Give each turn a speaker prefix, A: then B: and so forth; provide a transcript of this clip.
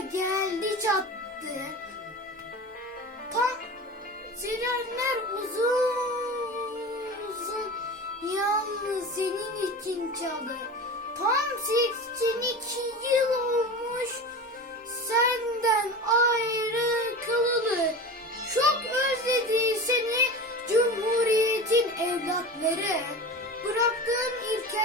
A: Geldi çattı. Tam sirenler uzun uzun yalnız senin için çaldı. Tam 82 yıl olmuş senden ayrı kalılı. Çok özledi seni Cumhuriyet'in evlatları. Bıraktığın ilke